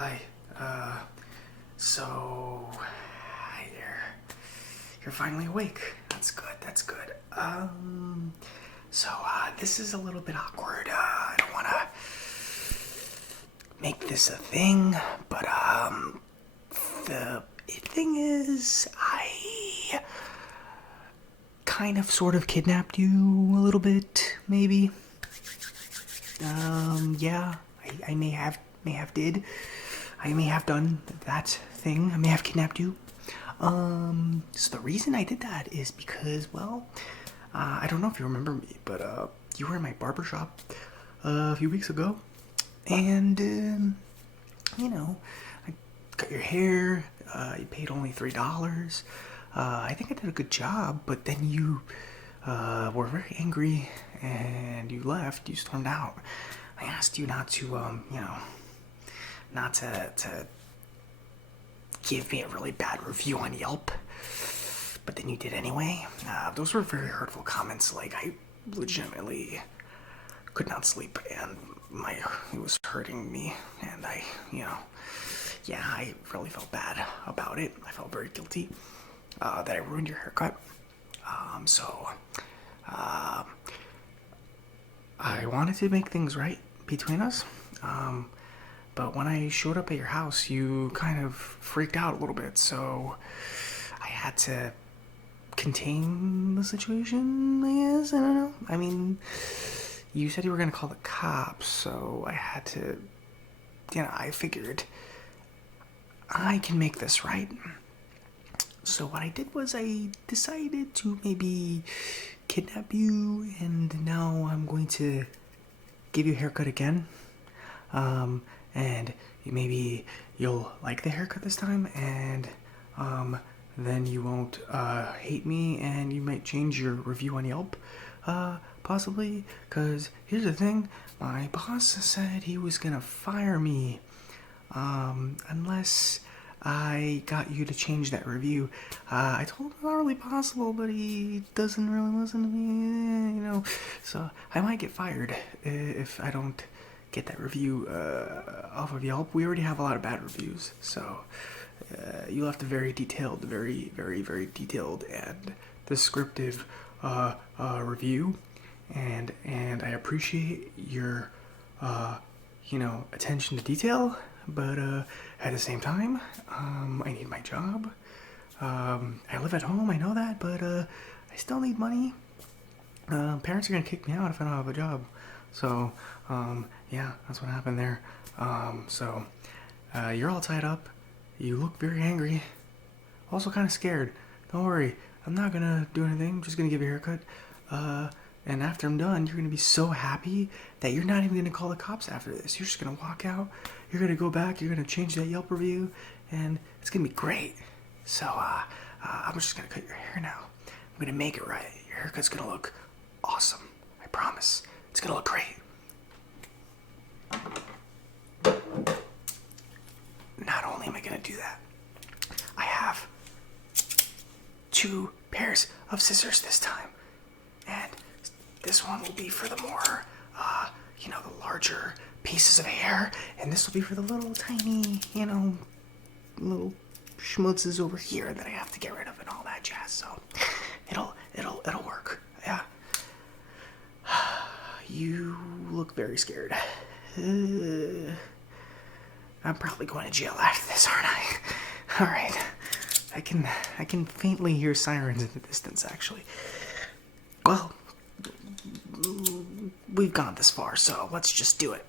Hi. So, hi there. You're finally awake. That's good. That's good. This is a little bit awkward. I don't want to make this a thing, but, the thing is, I kind of sort of kidnapped you a little bit, maybe. Yeah, I may have did. I may have done that thing. I may have kidnapped you. So the reason I did that is because, well, I don't know if you remember me, but, you were in my barber shop a few weeks ago. And, I cut your hair. You paid only $3. I think I did a good job, but then you, were very angry and you left. You stormed out. I asked you not to, not to give me a really bad review on Yelp, but then you did anyway. Those were very hurtful comments. Like, I legitimately could not sleep, and it was hurting me, and I really felt bad about it. I felt very guilty that I ruined your haircut. I wanted to make things right between us. But when I showed up at your house, you kind of freaked out a little bit, so I had to contain the situation, I guess. I don't know. I mean, you said you were going to call the cops, so I had to, I figured I can make this right. So what I did was I decided to maybe kidnap you, and now I'm going to give you a haircut again. And maybe you'll like the haircut this time, and then you won't hate me, and you might change your review on Yelp, possibly. Because here's the thing, my boss said he was gonna fire me unless I got you to change that review. I told him not really possible, but he doesn't really listen to me, so I might get fired if I don't get that review off of Yelp. We already have a lot of bad reviews, so you left a very detailed, very, very, very detailed and descriptive review, and I appreciate your attention to detail, but at the same time, I need my job. I live at home, I know that, but I still need money. Parents are gonna kick me out if I don't have a job. So, yeah, that's what happened there. You're all tied up. You look very angry. Also kind of scared. Don't worry, I'm not gonna do anything. I'm just gonna give you a haircut. And after I'm done, you're gonna be so happy that you're not even gonna call the cops after this. You're just gonna walk out. You're gonna go back. You're gonna change that Yelp review, and it's gonna be great. So, I'm just gonna cut your hair now. I'm gonna make it right. Your haircut's gonna look awesome. I promise. It's gonna look great. Not only am I gonna do that, I have 2 pairs of scissors this time. And this one will be for the more, the larger pieces of hair, and this will be for the little tiny, little schmutzes over here that I have to get rid of and all that jazz. So it'll work. Yeah. You look very scared. I'm probably going to jail after this, aren't I? Alright. I can faintly hear sirens in the distance, actually. Well, we've gone this far, so let's just do it.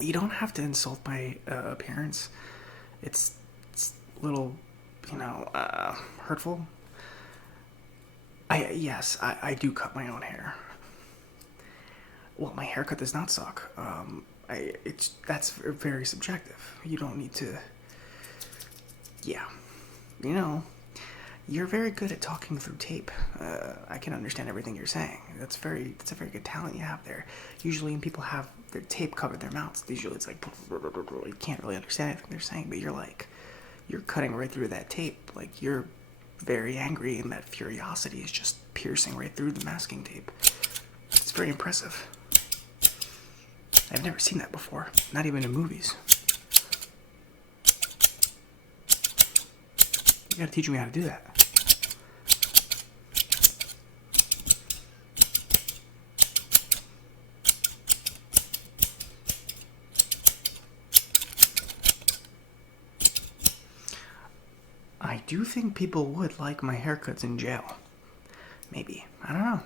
You don't have to insult my appearance. It's a little, hurtful. Yes, I do cut my own hair. Well, my haircut does not suck. That's very subjective. You don't need to. Yeah, you know, you're very good at talking through tape. I can understand everything you're saying. That's a very good talent you have there. Usually, when people have their tape cover their mouths, usually it's like you can't really understand anything they're saying. But you're cutting right through that tape. Like you're very angry, and that furiosity is just piercing right through the masking tape. It's very impressive. I've never seen that before, not even in movies. You gotta teach me how to do that. I do think people would like my haircuts in jail. Maybe. I don't know.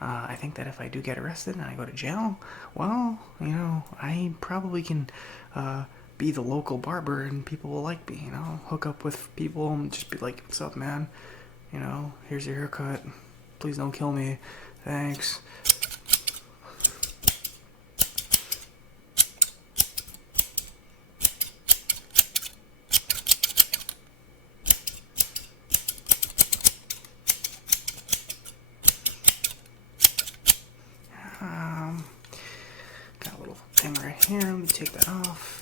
I think that if I do get arrested and I go to jail, well, I probably can be the local barber and people will like me, hook up with people and just be like, what's up, man? Here's your haircut. Please don't kill me. Thanks. Got a little thing right here. Let me take that off.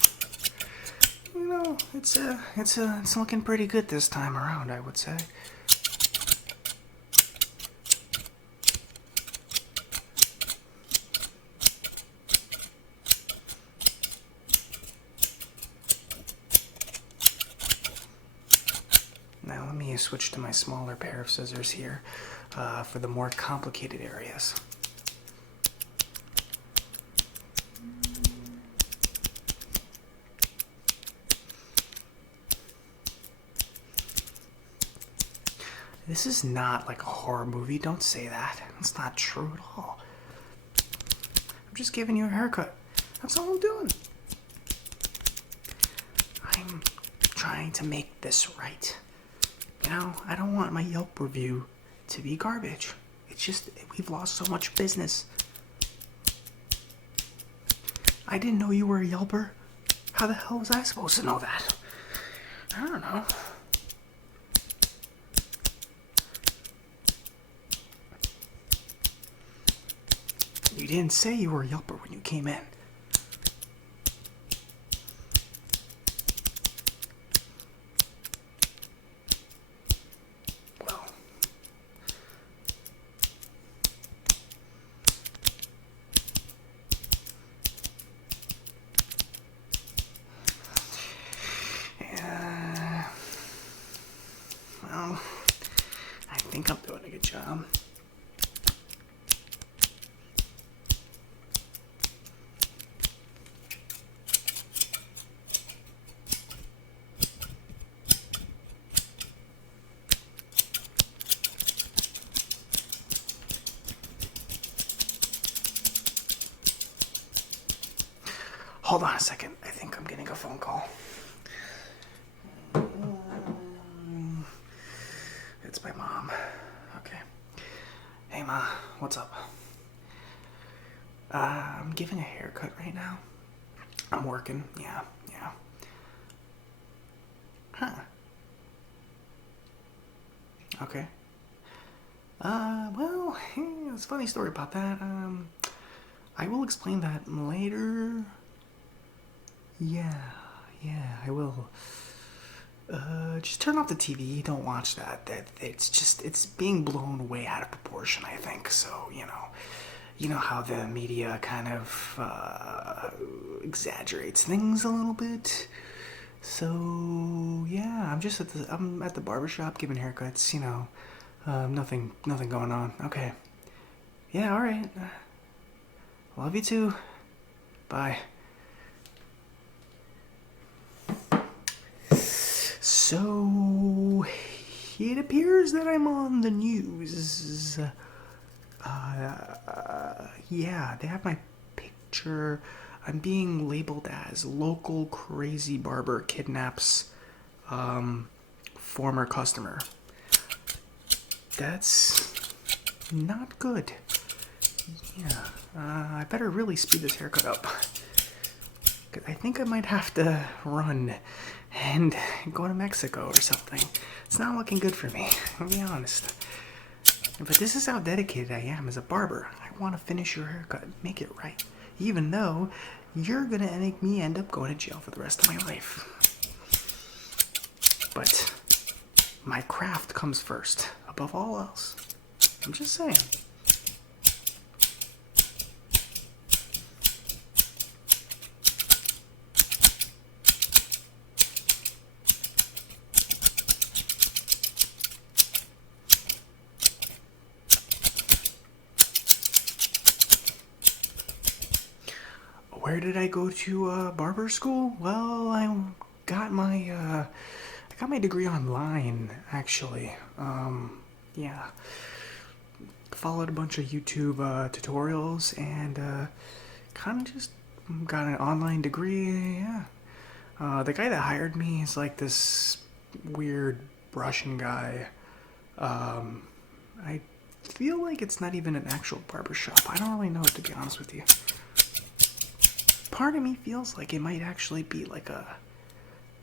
It's looking pretty good this time around, I would say. Now let me switch to my smaller pair of scissors here for the more complicated areas. This is not like a horror movie. Don't say that. It's not true at all. I'm just giving you a haircut. That's all I'm doing. I'm trying to make this right. I don't want my Yelp review to be garbage. It's just, we've lost so much business. I didn't know you were a Yelper. How the hell was I supposed to know that? I don't know. You didn't say you were a Yelper when you came in. Well, I think I'm doing a good job. Hold on a second. I think I'm getting a phone call. It's my mom. Okay. Hey, Ma. What's up? I'm giving a haircut right now. I'm working. Yeah. Huh. Okay. Well, it's a funny story about that. I will explain that later. Yeah, I will. Just turn off the TV. Don't watch that. It's being blown way out of proportion, I think. So, you know how the media kind of exaggerates things a little bit. So, yeah, I'm at the barbershop giving haircuts, nothing going on. Okay. Yeah, all right. Love you too. Bye. So, it appears that I'm on the news. Yeah, they have my picture. I'm being labeled as local crazy barber kidnaps former customer. That's not good. Yeah, I better really speed this haircut up. 'Cause I think I might have to run and go to Mexico or something. It's not looking good for me, I'll be honest. But this is how dedicated I am as a barber. I want to finish your haircut, make it right. Even though you're gonna make me end up going to jail for the rest of my life. But my craft comes first, above all else. I'm just saying. Where did I go to barber school? Well, I got my degree online, actually. Yeah. Followed a bunch of YouTube tutorials and kind of just got an online degree. Yeah. The guy that hired me is like this weird Russian guy. I feel like it's not even an actual barbershop. I don't really know, to be honest with you. Part of me feels like it might actually be like a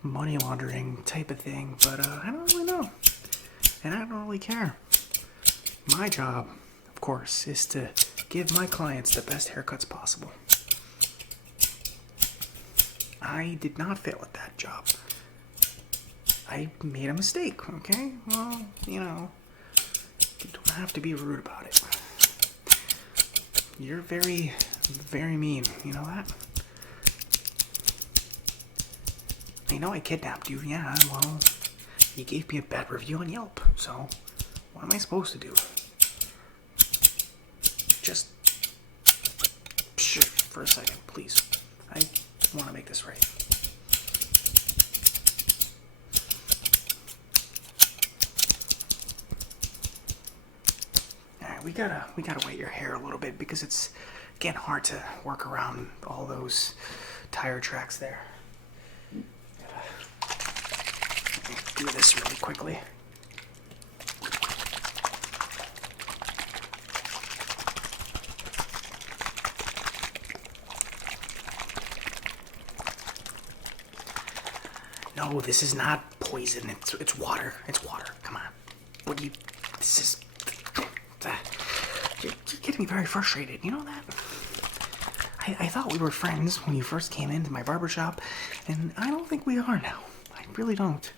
money laundering type of thing, but I don't really know. And I don't really care. My job, of course, is to give my clients the best haircuts possible. I did not fail at that job. I made a mistake, okay? Well, you don't have to be rude about it. You're very, very mean, you know that? I know I kidnapped you, yeah, well, you gave me a bad review on Yelp, so what am I supposed to do? Just shh for a second, please. I want to make this right. Alright, we gotta wet your hair a little bit because it's getting hard to work around all those tire tracks there. Do this really quickly. No, this is not poison. It's water. It's water. Come on. What do you? This is. You're getting me very frustrated. You know that? I thought we were friends when you first came into my barbershop, and I don't think we are now. I really don't.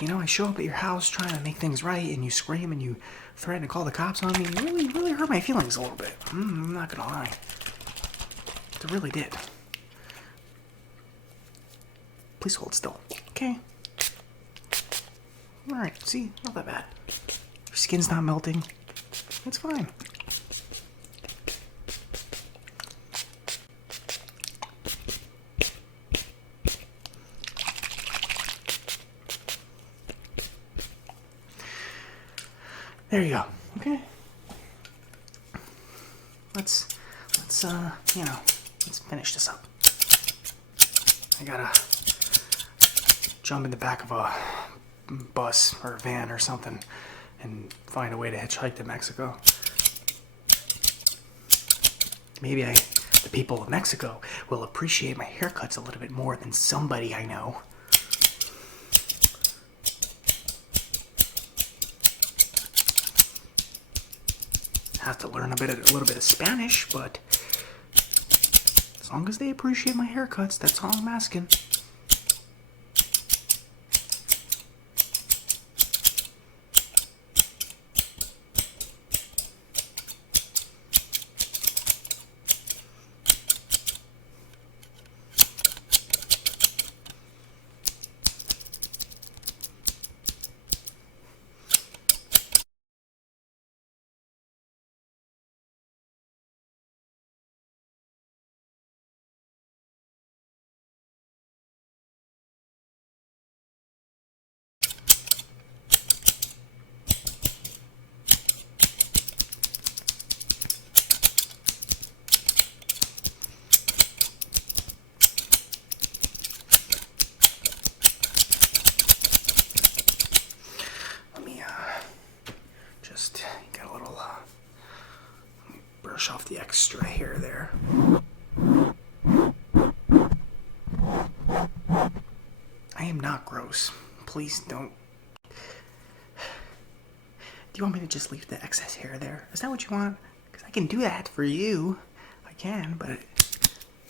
You know, I show up at your house trying to make things right, and you scream and you threaten to call the cops on me. It really hurt my feelings a little bit. I'm not gonna lie. It really did. Please hold still, okay? Alright, see? Not that bad. Your skin's not melting. It's fine. There you go. Okay. Let's finish this up. I gotta jump in the back of a bus or a van or something and find a way to hitchhike to Mexico. Maybe the people of Mexico will appreciate my haircuts a little bit more than somebody I know. Have to learn a little bit of Spanish, but as long as they appreciate my haircuts, that's all I'm asking. brush off the extra hair there. I am not gross. Please don't. Do you want me to just leave the excess hair there? Is that what you want? Because I can do that for you. I can, but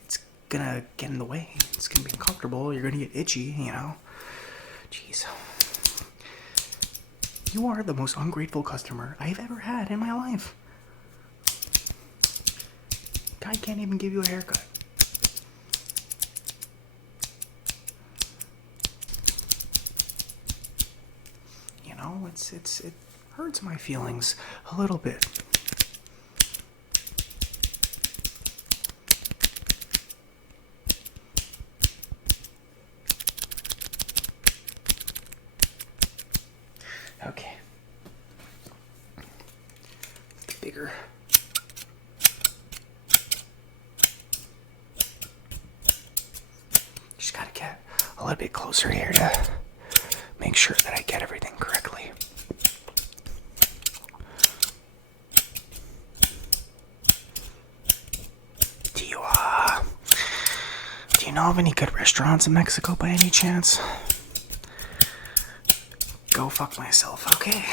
it's gonna get in the way. It's gonna be uncomfortable. You're gonna get itchy, you know. Jeez. You are the most ungrateful customer I've ever had in my life. Guy can't even give you a haircut. You know, it hurts my feelings a little bit. Okay. The bigger. Just gotta get a little bit closer here to make sure that I get everything correctly. Do you know of any good restaurants in Mexico by any chance? Go fuck myself, okay?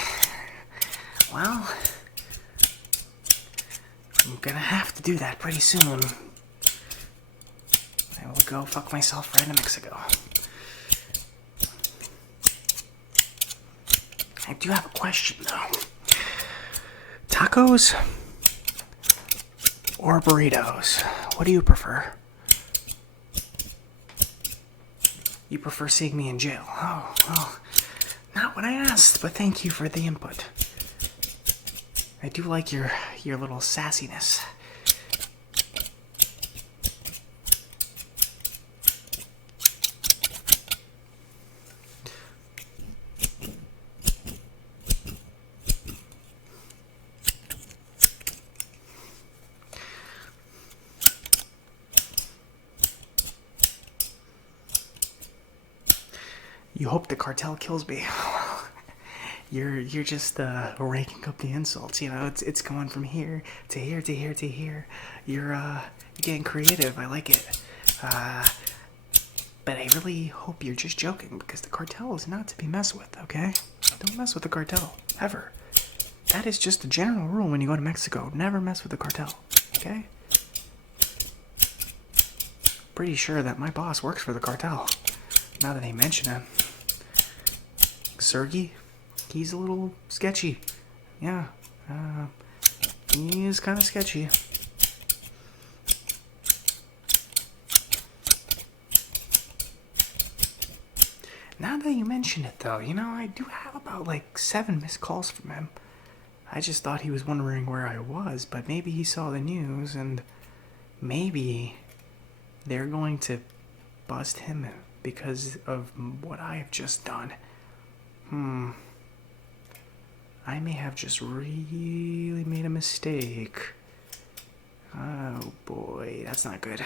Well, I'm gonna have to do that pretty soon. I will go fuck myself right in Mexico. I do have a question, though. Tacos or burritos? What do you prefer? You prefer seeing me in jail? Oh, well, not what I asked, but thank you for the input. I do like your little sassiness. You hope the cartel kills me. You're just ranking up the insults. You know, it's going from here to here to here to here. You're getting creative. I like it. But I really hope you're just joking, because the cartel is not to be messed with. Okay? Don't mess with the cartel ever. That is just a general rule when you go to Mexico. Never mess with the cartel. Okay? Pretty sure that my boss works for the cartel. Now that they mention it. Sergey, he's a little sketchy. Yeah, he is kind of sketchy. Now that you mention it, though, you know, I do have about like 7 missed calls from him. I just thought he was wondering where I was, but maybe he saw the news, and maybe they're going to bust him because of what I have just done. I may have just really made a mistake. Oh boy, that's not good.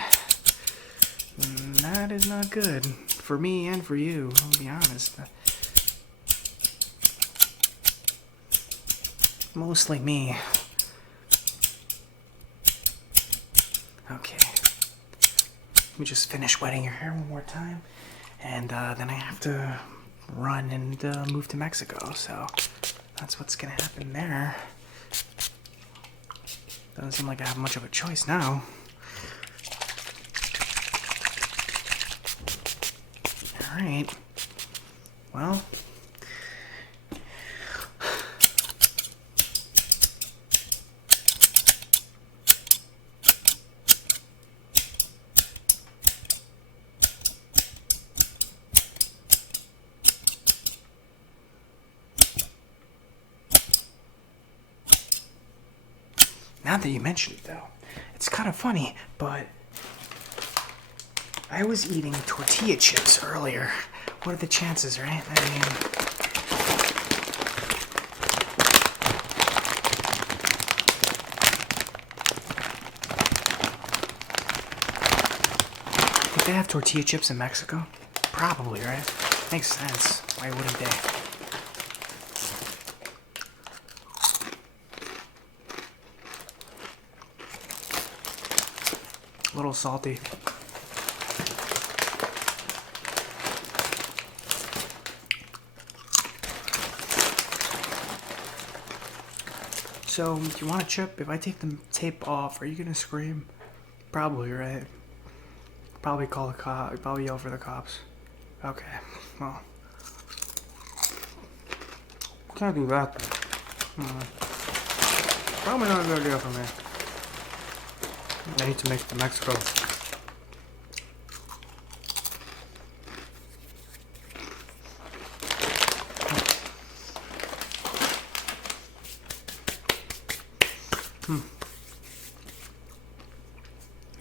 That is not good. For me and for you, I'll be honest. Mostly me. Okay. Let me just finish wetting your hair one more time. And then I have to run and move to Mexico, so that's what's gonna happen there. Doesn't seem like I have much of a choice now. Alright. Well. Now that you mention it, though, it's kind of funny, but I was eating tortilla chips earlier. What are the chances, right? I mean, think they have tortilla chips in Mexico? Probably, right? Makes sense. Why wouldn't they? little salty. So, do you want a chip? If I take the tape off, are you gonna scream? Probably, right? Probably call the cop. Probably yell for the cops. Okay. Well, can't do that. Probably not a good idea for me. I need to make it to Mexico.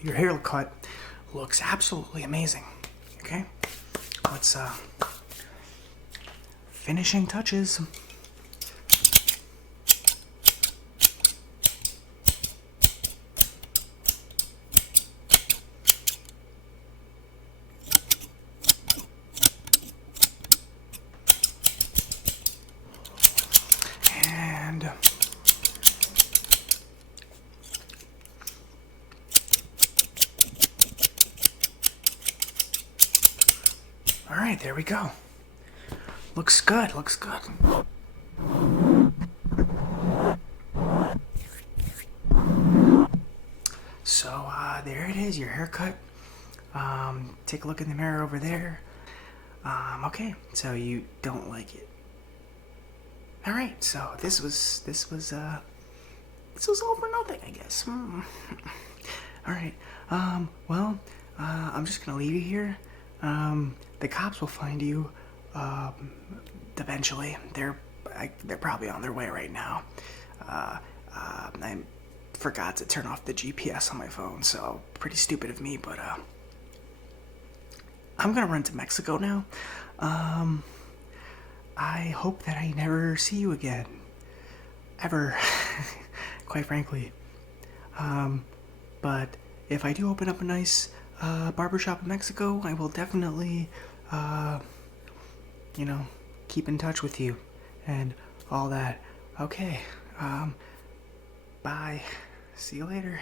Your haircut looks absolutely amazing. Okay? Let's, finishing touches. And all right, there we go. Looks good, looks good. So, there it is, your haircut. Take a look in the mirror over there. Okay, so you don't like it. All right, so this was all for nothing, I guess. All right, well, I'm just gonna leave you here. The cops will find you, eventually. They're probably on their way right now. I forgot to turn off the GPS on my phone, so pretty stupid of me, but, I'm gonna run to Mexico now. I hope that I never see you again. Ever. Quite frankly. But if I do open up a nice barbershop in Mexico, I will definitely, keep in touch with you and all that. Okay. Bye. See you later.